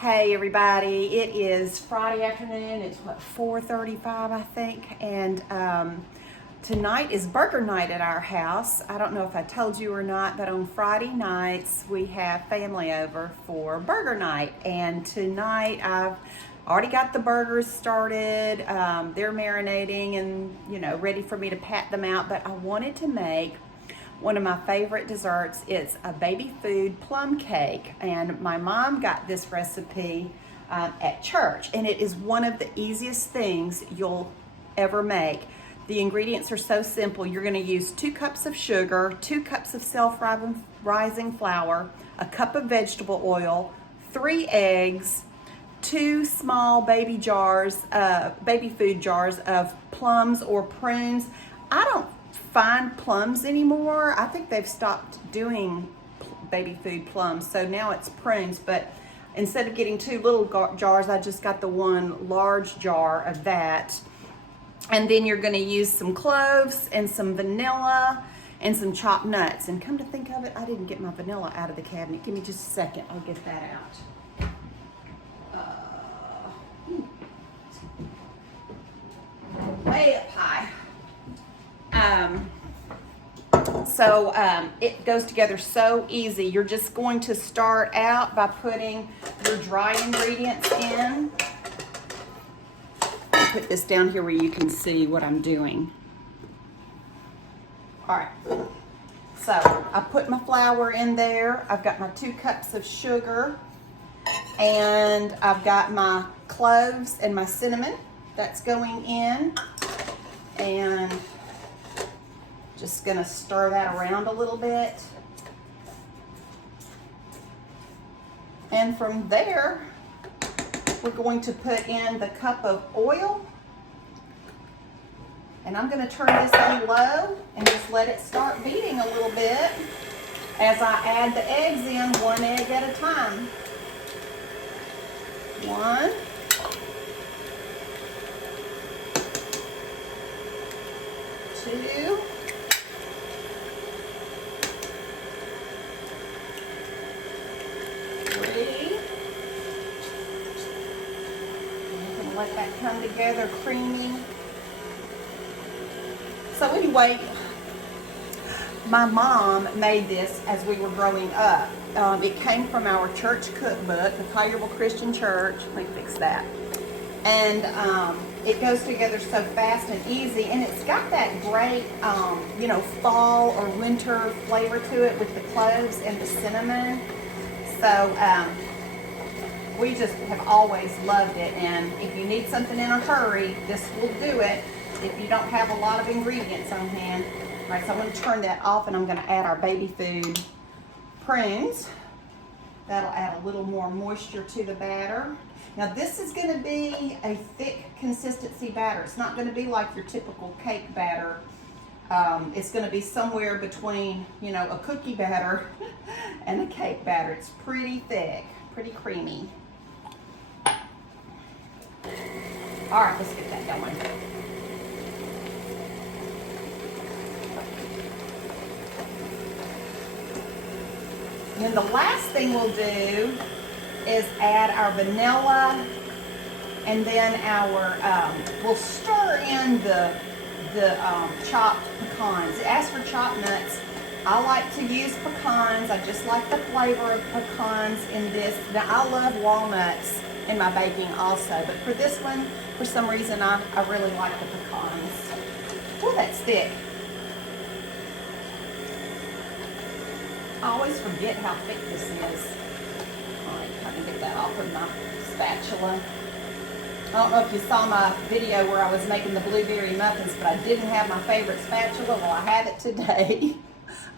Hey everybody, it is Friday afternoon. It's what, 4:35 I think, and tonight is burger night at our house. I don't know if I told you or not, but on Friday nights we have family over for burger night, and tonight I've already got the burgers started. They're marinating and ready for me to pat them out, but I wanted to make one of my favorite desserts. Is a baby food plum cake, and my mom got this recipe at church, and it is one of the easiest things you'll ever make. The ingredients are so simple. You're going to use 2 cups of sugar, 2 cups of self-rising flour, a cup of vegetable oil, 3 eggs, 2 small baby food jars of plums or prunes. I don't find plums anymore. I think they've stopped doing baby food plums, so now it's prunes. But instead of getting 2 little jars, I just got the 1 large jar of that. And then you're going to use some cloves and some vanilla and some chopped nuts. And come to think of it, I didn't get my vanilla out of the cabinet. Give me just a second, I'll get that out. Way up high. It goes together so easy. You're just going to start out by putting your dry ingredients in. I'll put this down here where you can see what I'm doing. All right, so I put my flour in there. I've got my 2 cups of sugar, and I've got my cloves and my cinnamon that's going in, and just gonna stir that around a little bit. And from there, we're going to put in the cup of oil. And I'm gonna turn this on low and just let it start beating a little bit as I add the eggs in, 1 egg at a time. 1. 2. 3. I'm gonna let that come together creamy. So anyway, my mom made this as we were growing up. It came from our church cookbook, the Collierville Christian Church. Let me fix that. And it goes together so fast and easy, and it's got that great, fall or winter flavor to it with the cloves and the cinnamon. So we just have always loved it, and if you need something in a hurry, this will do it if you don't have a lot of ingredients on hand. All right, so I'm going to turn that off, and I'm going to add our baby food prunes. That'll add a little more moisture to the batter. Now this is going to be a thick consistency batter. It's not going to be like your typical cake batter. It's going to be somewhere between, a cookie batter and a cake batter. It's pretty thick, pretty creamy. All right, let's get that going. And then the last thing we'll do is add our vanilla, and then we'll stir in the chopped pecans. It asks for chopped nuts. I like to use pecans. I just like the flavor of pecans in this. Now, I love walnuts in my baking also, but for this one, for some reason, I really like the pecans. Oh, that's thick. I always forget how thick this is. All right, I can get that off with my spatula. I don't know if you saw my video where I was making the blueberry muffins, but I didn't have my favorite spatula. Well, I have it today.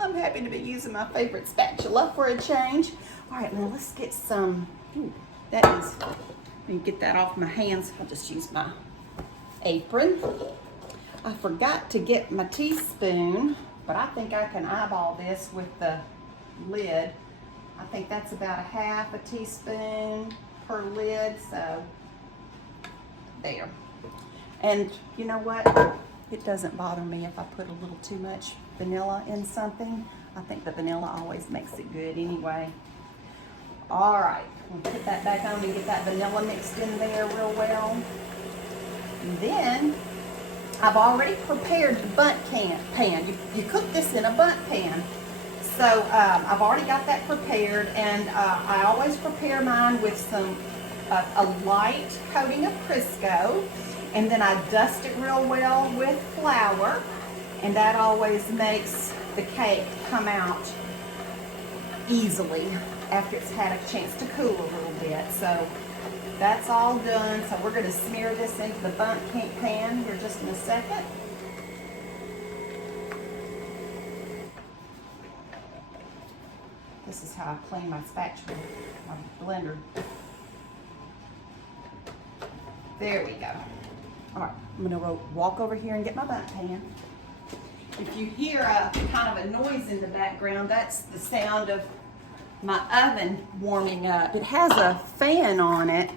I'm happy to be using my favorite spatula for a change. All right, now let's get some, let me get that off my hands. I'll just use my apron. I forgot to get my teaspoon, but I think I can eyeball this with the lid. I think that's about a 1/2 teaspoon per lid, so there. And you know what? It doesn't bother me if I put a little too much vanilla in something. I think the vanilla always makes it good anyway. All right, we'll put that back on and get that vanilla mixed in there real well. And then I've already prepared the bundt pan. You cook this in a bundt pan. So I've already got that prepared, and I always prepare mine with a light coating of Crisco, and then I dust it real well with flour, and that always makes the cake come out easily after it's had a chance to cool a little bit. So that's all done. So we're going to smear this into the bundt pan here just in a second. This is how I clean my spatula, my blender. There we go. All right, I'm gonna walk over here and get my bundt pan. If you hear a kind of a noise in the background, that's the sound of my oven warming up. It has a fan on it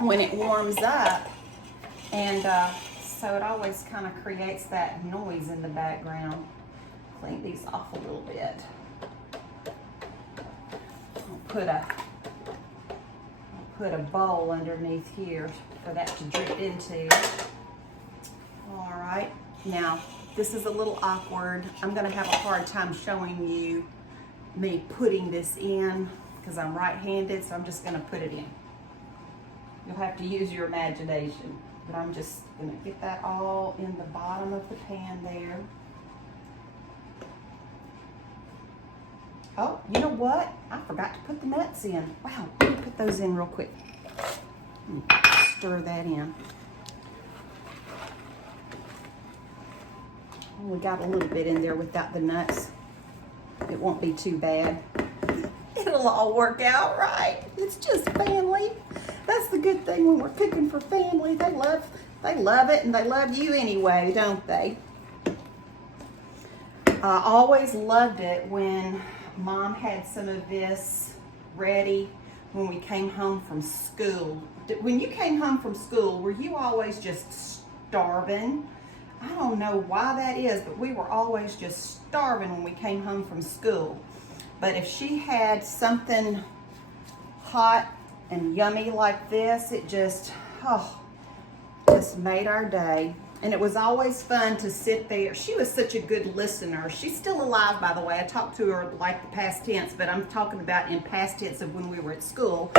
when it warms up, and so it always kind of creates that noise in the background. Clean these off a little bit. I'll put a bowl underneath here for that to drip into. All right, now this is a little awkward. I'm gonna have a hard time showing you me putting this in because I'm right-handed, so I'm just gonna put it in. You'll have to use your imagination, but I'm just gonna get that all in the bottom of the pan there. Oh, you know what? I forgot to put the nuts in. Wow, let me put those in real quick. Stir that in. We got a little bit in there without the nuts. It won't be too bad. It'll all work out right. It's just family. That's the good thing when we're cooking for family. They love it, and they love you anyway, don't they? I always loved it when Mom had some of this ready when we came home from school. When you came home from school, were you always just starving? I don't know why that is, but we were always just starving when we came home from school. But if she had something hot and yummy like this, it just made our day. And it was always fun to sit there. She was such a good listener. She's still alive, by the way. I talked to her like the past tense, but I'm talking about in past tense of when we were at school.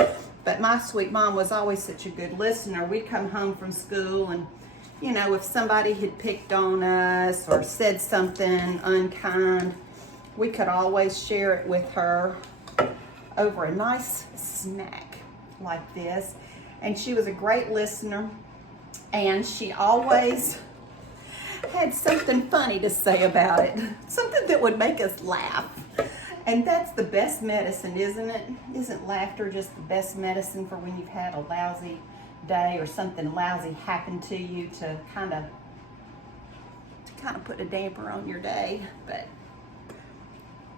But my sweet mom was always such a good listener. We'd come home from school, and you know, if somebody had picked on us or said something unkind, we could always share it with her over a nice snack like this. And she was a great listener. And she always had something funny to say about it, something that would make us laugh. And that's the best medicine, isn't it? Isn't laughter just the best medicine for when you've had a lousy day or something lousy happened to you to kind of put a damper on your day? But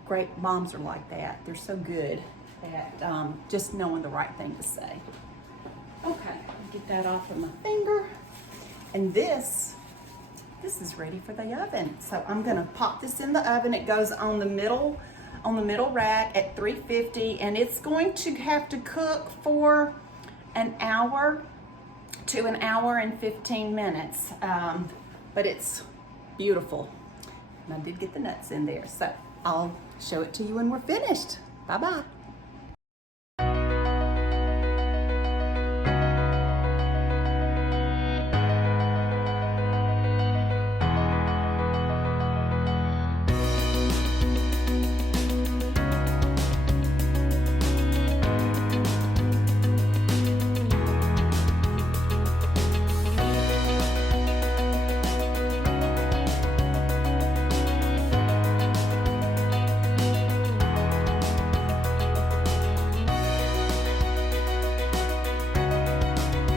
great moms are like that. They're so good at just knowing the right thing to say. Okay, get that off of my finger. And this is ready for the oven. So I'm gonna pop this in the oven. It goes on the middle rack at 350, and it's going to have to cook for an hour to an hour and 15 minutes. But it's beautiful. And I did get the nuts in there. So I'll show it to you when we're finished. Bye-bye.